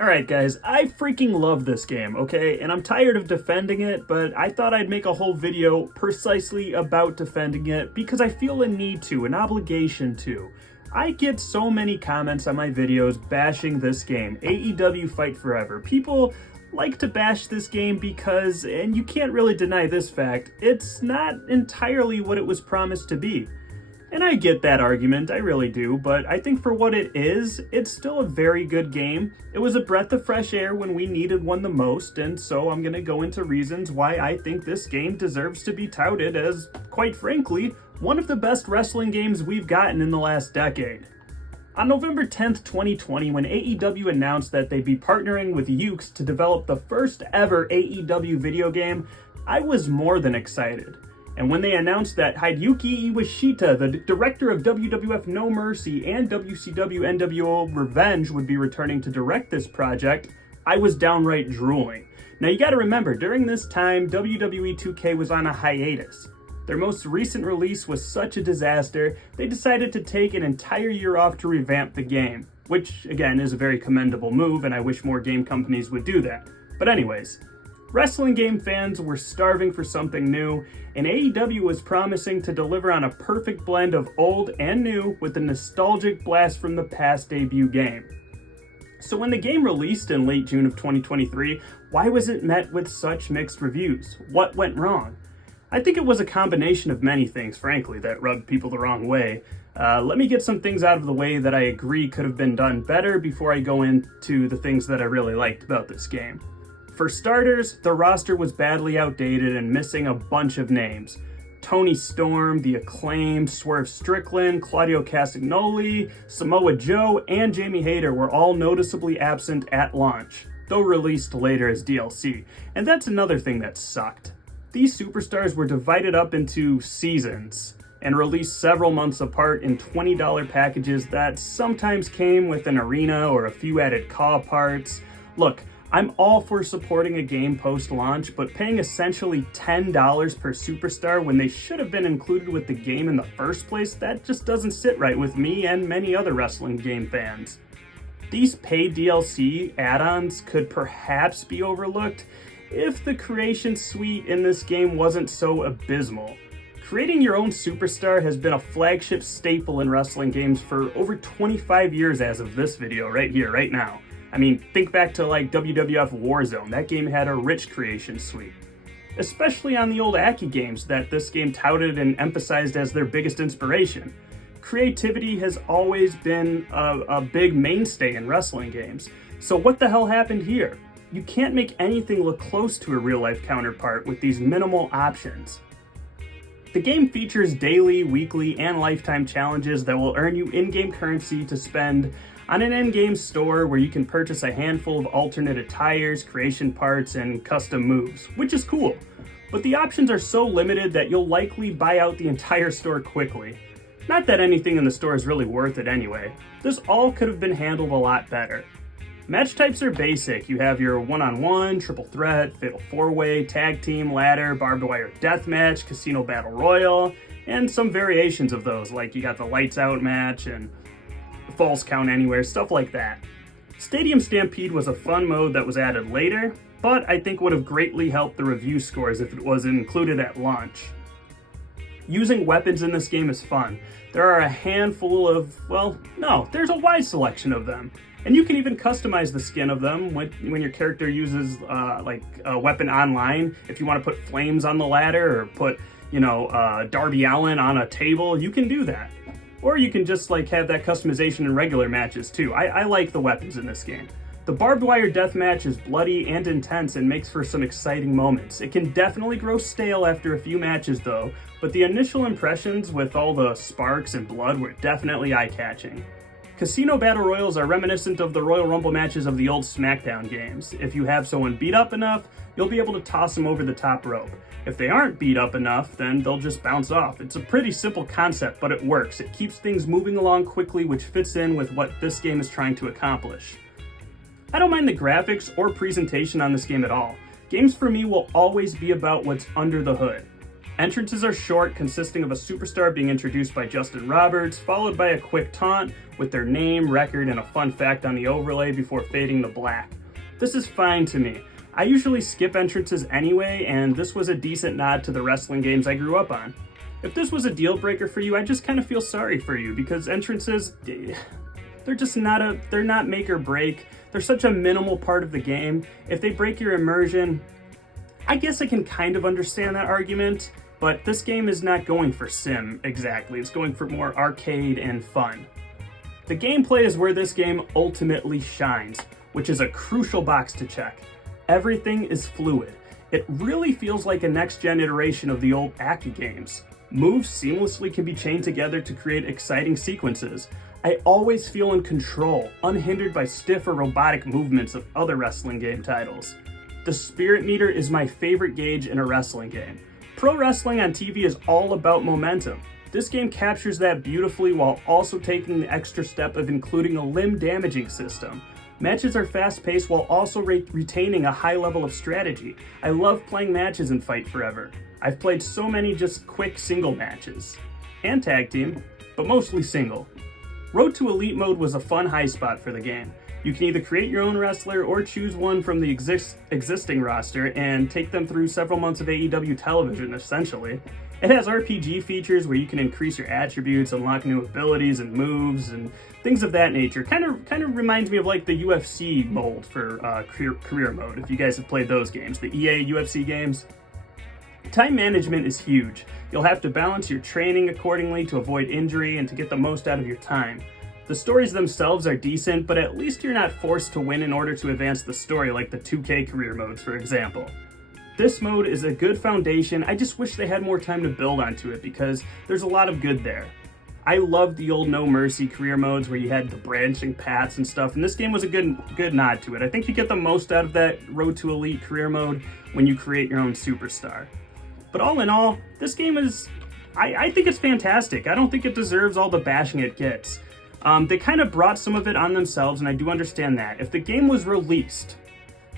Alright guys, I freaking love this game, okay? And I'm tired of defending it, but I thought I'd make a whole video precisely about defending it because I feel a need to, an obligation to. I get so many comments on my videos bashing this game, AEW Fight Forever. People like to bash this game because, and you can't really deny this fact, it's not entirely what it was promised to be. And I get that argument, I really do, but I think for what it is, it's still a very good game. It was a breath of fresh air when we needed one the most, and so I'm gonna go into reasons why I think this game deserves to be touted as, quite frankly, one of the best wrestling games we've gotten in the last decade. On November 10th, 2020, when AEW announced that they'd be partnering with Yuke's to develop the first ever AEW video game, I was more than excited. And when they announced that Hideyuki Iwashita, the director of WWF No Mercy and WCW NWO Revenge, would be returning to direct this project, I was downright drooling. Now you gotta remember, during this time, WWE 2K was on a hiatus. Their most recent release was such a disaster, they decided to take an entire year off to revamp the game, which again is a very commendable move, and I wish more game companies would do that. But anyways, wrestling game fans were starving for something new, and AEW was promising to deliver on a perfect blend of old and new with a nostalgic blast from the past debut game. So when the game released in late June of 2023, why was it met with such mixed reviews? What went wrong? I think it was a combination of many things, frankly, that rubbed people the wrong way. Let me get some things out of the way that I agree could have been done better before I go into the things that I really liked about this game. For starters, the roster was badly outdated and missing a bunch of names. Tony Storm, The Acclaimed, Swerve Strickland, Claudio Castagnoli, Samoa Joe, and Jamie Hayter were all noticeably absent at launch, though released later as DLC. And that's another thing that sucked. These superstars were divided up into seasons and released several months apart in $20 packages that sometimes came with an arena or a few added call parts. Look, I'm all for supporting a game post-launch, but paying essentially $10 per superstar when they should have been included with the game in the first place, that just doesn't sit right with me and many other wrestling game fans. These paid DLC add-ons could perhaps be overlooked if the creation suite in this game wasn't so abysmal. Creating your own superstar has been a flagship staple in wrestling games for over 25 years as of this video right here, right now. I mean, think back to like WWF Warzone. That game had a rich creation suite. Especially on the old Aki games that this game touted and emphasized as their biggest inspiration. Creativity has always been a big mainstay in wrestling games. So what the hell happened here? You can't make anything look close to a real-life counterpart with these minimal options. The game features daily, weekly, and lifetime challenges that will earn you in-game currency to spend on an in-game store where you can purchase a handful of alternate attires, creation parts, and custom moves, which is cool. But the options are so limited that you'll likely buy out the entire store quickly. Not that anything in the store is really worth it anyway. This all could have been handled a lot better. Match types are basic. You have your one-on-one, triple threat, fatal four-way, tag team, ladder, barbed wire deathmatch, casino battle royal, and some variations of those, like you got the lights out match and falls count anywhere, stuff like that. Stadium Stampede was a fun mode that was added later, but I think would have greatly helped the review scores if it was included at launch. Using weapons in this game is fun. There are a handful of, well, no, there's a wide selection of them. And you can even customize the skin of them when your character uses like a weapon online. If you want to put flames on the ladder or put, Darby Allin on a table, you can do that. Or you can just like have that customization in regular matches too. I like the weapons in this game. The barbed wire deathmatch is bloody and intense and makes for some exciting moments. It can definitely grow stale after a few matches though, but the initial impressions with all the sparks and blood were definitely eye-catching. Casino Battle Royals are reminiscent of the Royal Rumble matches of the old SmackDown games. If you have someone beat up enough, you'll be able to toss them over the top rope. If they aren't beat up enough, then they'll just bounce off. It's a pretty simple concept, but it works. It keeps things moving along quickly, which fits in with what this game is trying to accomplish. I don't mind the graphics or presentation on this game at all. Games for me will always be about what's under the hood. Entrances are short, consisting of a superstar being introduced by Justin Roberts, followed by a quick taunt with their name, record, and a fun fact on the overlay before fading to black. This is fine to me. I usually skip entrances anyway, and this was a decent nod to the wrestling games I grew up on. If this was a deal breaker for you, I just kind of feel sorry for you, because entrances, they're just they're not make or break. They're such a minimal part of the game. If they break your immersion, I guess I can kind of understand that argument, but this game is not going for sim exactly. It's going for more arcade and fun. The gameplay is where this game ultimately shines, which is a crucial box to check. Everything is fluid. It really feels like a next-gen iteration of the old Aki games. Moves seamlessly can be chained together to create exciting sequences. I always feel in control, unhindered by stiff or robotic movements of other wrestling game titles. The spirit meter is my favorite gauge in a wrestling game. Pro wrestling on TV is all about momentum. This game captures that beautifully while also taking the extra step of including a limb damaging system. Matches are fast-paced while also retaining a high level of strategy. I love playing matches in Fight Forever. I've played so many just quick single matches. And tag team, but mostly single. Road to Elite mode was a fun high spot for the game. You can either create your own wrestler or choose one from the existing roster and take them through several months of AEW television, essentially. It has RPG features where you can increase your attributes, unlock new abilities and moves, and things of that nature. Kind of reminds me of like the UFC mold for career mode, if you guys have played those games, the EA UFC games. Time management is huge. You'll have to balance your training accordingly to avoid injury and to get the most out of your time. The stories themselves are decent, but at least you're not forced to win in order to advance the story like the 2K career modes, for example. This mode is a good foundation. I just wish they had more time to build onto it because there's a lot of good there. I loved the old No Mercy career modes where you had the branching paths and stuff, and this game was a good nod to it. I think you get the most out of that Road to Elite career mode when you create your own superstar. But all in all, this game is, I think it's fantastic. I don't think it deserves all the bashing it gets. They kind of brought some of it on themselves, and I do understand that. If the game was released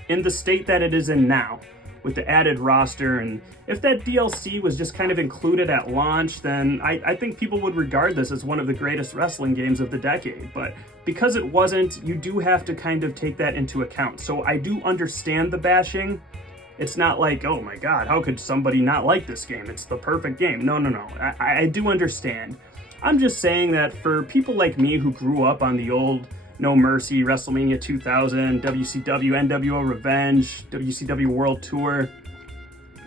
in the state that it is in now, with the added roster, and if that DLC was just kind of included at launch, then I think people would regard this as one of the greatest wrestling games of the decade. But because it wasn't, you do have to kind of take that into account. So I do understand the bashing. It's not like, oh my god, how could somebody not like this game? It's the perfect game. No. I do understand. I'm just saying that for people like me who grew up on the old No Mercy, WrestleMania 2000, WCW, NWO Revenge, WCW World Tour,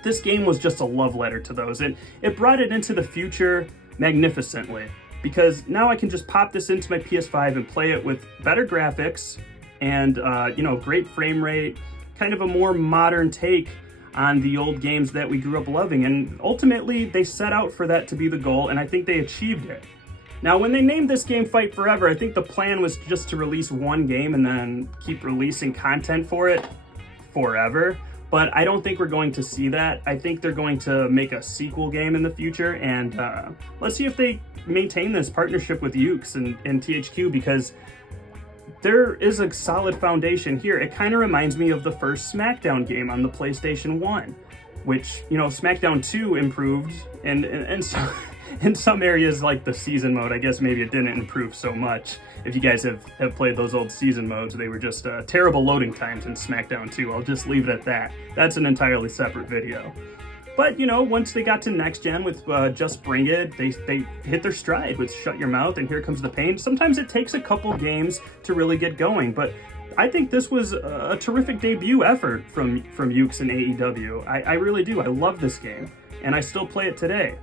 this game was just a love letter to those. And it brought it into the future magnificently, because now I can just pop this into my PS5 and play it with better graphics and, great frame rate, kind of a more modern take on the old games that we grew up loving. And ultimately, they set out for that to be the goal, and I think they achieved it. Now, when they named this game Fight Forever, I think the plan was just to release one game and then keep releasing content for it forever. But I don't think we're going to see that. I think they're going to make a sequel game in the future, and let's see if they maintain this partnership with Ukes and THQ, because there is a solid foundation here. It kind of reminds me of the first SmackDown game on the PlayStation 1, which, SmackDown 2 improved, and so in some areas like the season mode, I guess maybe it didn't improve so much. If you guys have played those old season modes, they were just terrible loading times in SmackDown 2. I'll just leave it at that. That's an entirely separate video. But, once they got to next gen with Just Bring It, they hit their stride with Shut Your Mouth and Here Comes the Pain. Sometimes it takes a couple games to really get going, but I think this was a terrific debut effort from Ukes and AEW. I really do. I love this game, and I still play it today.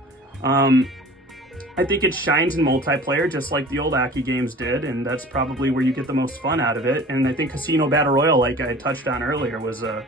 I think it shines in multiplayer just like the old Aki games did, and that's probably where you get the most fun out of it. And I think Casino Battle Royale, like I touched on earlier, was a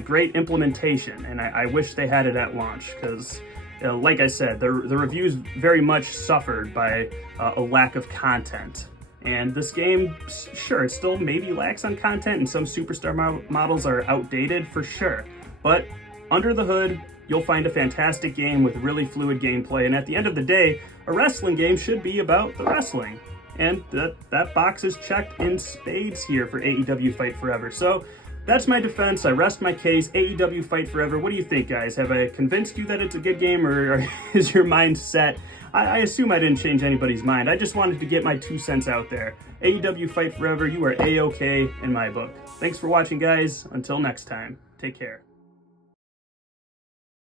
great implementation, and I wish they had it at launch, because like I said, the reviews very much suffered by a lack of content. And this game, sure, it still maybe lacks on content, and some superstar models are outdated for sure, but under the hood, you'll find a fantastic game with really fluid gameplay, and at the end of the day, a wrestling game should be about the wrestling. And that box is checked in spades here for AEW Fight Forever. So That's my defense. I rest my case. AEW Fight Forever. What do you think, guys? Have I convinced you that it's a good game, or is your mind set? I assume I didn't change anybody's mind. I just wanted to get my 2 cents out there. AEW Fight Forever, you are A-OK in my book. Thanks for watching, guys. Until next time, take care.